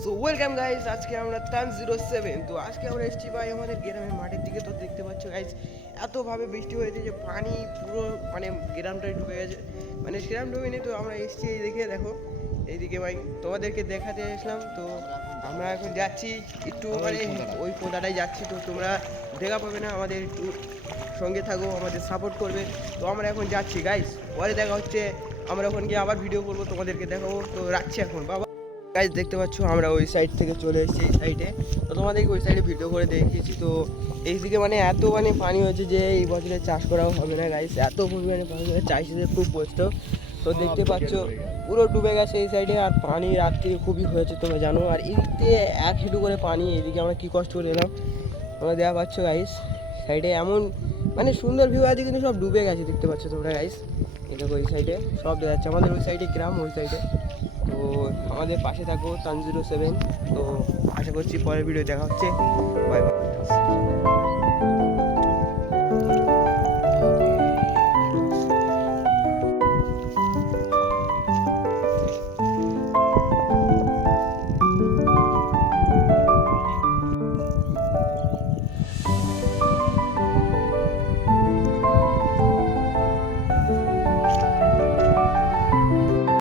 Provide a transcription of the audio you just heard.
So welcome guys, আজকে আমরা টান 07। তো আজকে আমরা এসেছি ভাই আমাদের গ্রামের মাঠের দিকে। তো দেখতে পাচ্ছ গাইস, এতভাবে বৃষ্টি হয়েছে যে পানি পুরো মানে গ্রামটাই ডুবে গেছে, মানে সেরাম ডুবে নেই। তো আমরা এসেছি এই দিকে, দেখো এইদিকে ভাই তোমাদেরকে দেখাতে আসলাম। তো আমরা এখন যাচ্ছি একটু মানে ওই কোনাটাই যাচ্ছি। তো তোমরা দেখা পাবে না, আমাদের একটু সঙ্গে থাকো, আমাদের সাপোর্ট করবে। তো আমরা এখন যাচ্ছি গাইস, পরে দেখা হচ্ছে। আমরা ওখানে গিয়ে আবার ভিডিও করবো, তোমাদেরকে দেখাবো। তো রাখছি এখন, বাবা। গাইজ দেখতে পাচ্ছ আমরা ওই সাইড থেকে চলে এসেছি এই সাইডে। তো তোমাদেরকে ওই সাইডে ভিডিও করে দেখিয়েছি। তো এইদিকে মানে এত মানে পানি হয়েছে যে এই বছরে চাষ করাও হবে না গাইজ, এত পরিমাণে পানি হয়েছে, চাষিদের খুব কষ্ট। তো দেখতে পাচ্ছ পুরো ডুবে গেছে এই সাইডে, আর পানি রাত্রি খুবই হয়েছে তোমরা জানো। আর এইদিকে 1 হাঁটু করে পানি, এইদিকে আমরা কী কষ্ট করে এলাম তোমরা দেখা পাচ্ছ গাইজ। সাইডে এমন মানে সুন্দর ভিউ আছে, কিন্তু সব ডুবে গেছে দেখতে পাচ্ছ তোমরা গাইজ। এই দেখো এই সাইডে সব দেখা যাচ্ছে, আমাদের ওই সাইডে গ্রাম, ওই সাইডে। তো আমাদের পাশে থাকো টান 07। তো আশা করছি পরের ভিডিও দেখা হচ্ছে। Bye bye.